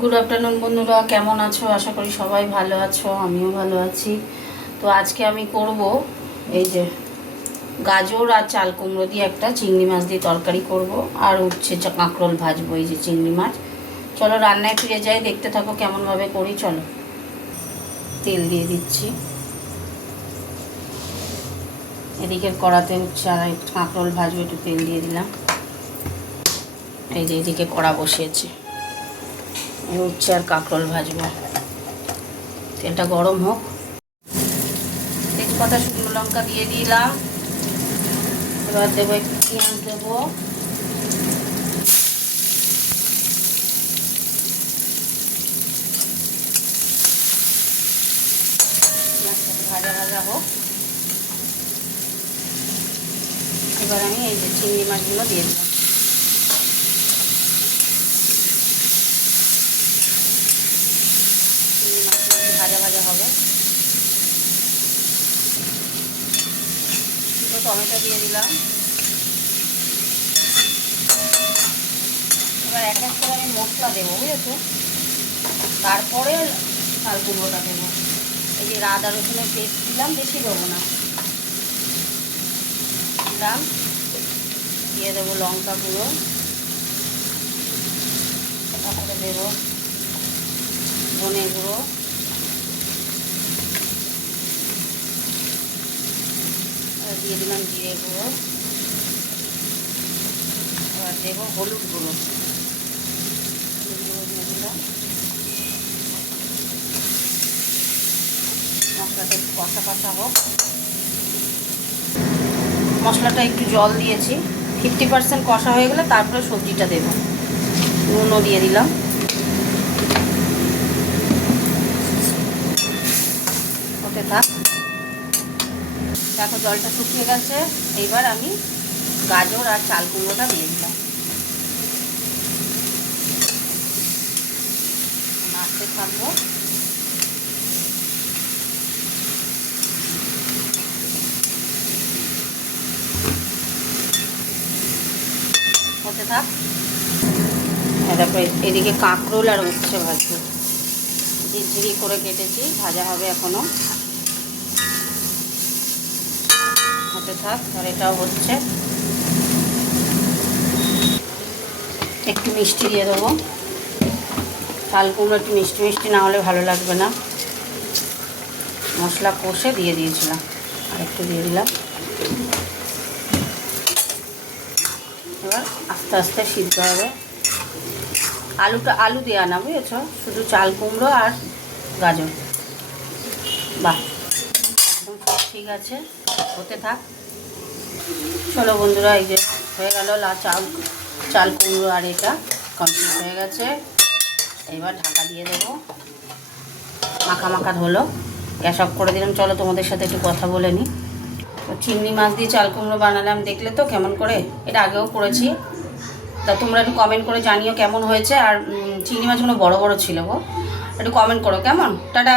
Good afternoon বন্ধুরা, কেমন আছো? আশা করি সবাই ভালো আছো, আমিও ভালো আছি। তো আজকে আমি করব এই যে গাজর আর চাল কুমড়ো দিয়ে একটা চিংড়ি মাছ দিয়ে তরকারি করব, আর উচ্ছে কাঁকরোল ভাজবো এই যে চিংড়ি মাছ। চলো রান্নায় ফিরে যাই, দেখতে থাকো কেমনভাবে করি। চলো, তেল দিয়ে দিচ্ছি। এদিকের কড়াতে উচ্ছে আর কাঁকরোল ভাজবো, একটু তেল দিয়ে দিলাম। এই যে এদিকে কড়া বসিয়েছে, উচ্ছে আর কাঁকরোল ভাজবো। তেলটা গরম হোক। তেজপাতা শুকনো লঙ্কা দিয়ে দিলাম। এবার দেবো একটু পেঁয়াজ, দেবো পেঁয়াজটাকে ভাজা ভাজা হোক। এবার আমি এই যে চিংড়ি মাছগুলো দিয়ে দিলাম। চিংড়ি মাছগুলো ভাজা ভাজা হবে। দুটো টমেটো দিয়ে দিলাম। এবার এক এক করে আমি মশলা দেবো, বুঝেছো? তারপরে চাল কুমড়োটা দেবো। এই যে আদা রসুনের পেস্ট দিলাম, বেশি দেবো না। দিলাম, দিয়ে দেবো লঙ্কা গুঁড়ো, তারপরে দেবো ধনে গুঁড়ো, দিয়ে দিলাম জিরে গুঁড়ো, এবার দেবো হলুদ গুঁড়ো। হলুদ গুঁড়ো দিয়ে দিলাম। মশলাটা একটু কষা কষা হোক। মশলাটা একটু জল দিয়েছি, 50% কষা হয়ে গেলে তারপরে সবজিটা দেবো। নুনও দিয়ে দিলাম। হতে থাক। দেখো জলটা শুকিয়ে গেছে। এইবার আমি গাজর আর চাল কুমড়োটা দিয়ে দিলাম। নাড়তে থাকবো। হতে থাক। দেখো এদিকে কাঁকরোল আর উচ্ছে ভাজবো, ঝিরঝিরি করে কেটেছি, ভাজা হবে এখনো। হতে থাক। আর এটাও হচ্ছে। একটু মিষ্টি দিয়ে দেবো। চাল কুমড়ো একটু মিষ্টি মিষ্টি না হলে ভালো লাগবে না। মশলা কষে দিয়ে দিয়েছিলাম, আর একটু দিয়ে দিলাম। এবার আস্তে আস্তে সিদ্ধ হবে। আলু দেওয়া না, বুঝেছো? শুধু চাল কুমড়ো আর গাজর। বাহ, একদম সব ঠিক আছে। হতে থাক। চলো বন্ধুরা, এই যে হয়ে গেল চাল কুমড়ো আর এটা কমপ্লিট হয়ে গেছে। এবার ঢাকা দিয়ে দেবো। মাখা মাখা হলো, গ্যাস অফ করে দিলাম। চলো তোমাদের সাথে একটু কথা বলে নিই। তো চিংড়ি মাছ দিয়ে চাল কুমড়ো বানালাম, দেখলে তো কেমন করে। এটা আগেও করেছি, তা তোমরা একটু কমেন্ট করে জানিও কেমন হয়েছে। আর চিংড়ি মাছগুলো বড় বড় ছিল গো, একটু কমেন্ট করো কেমন। টাটা।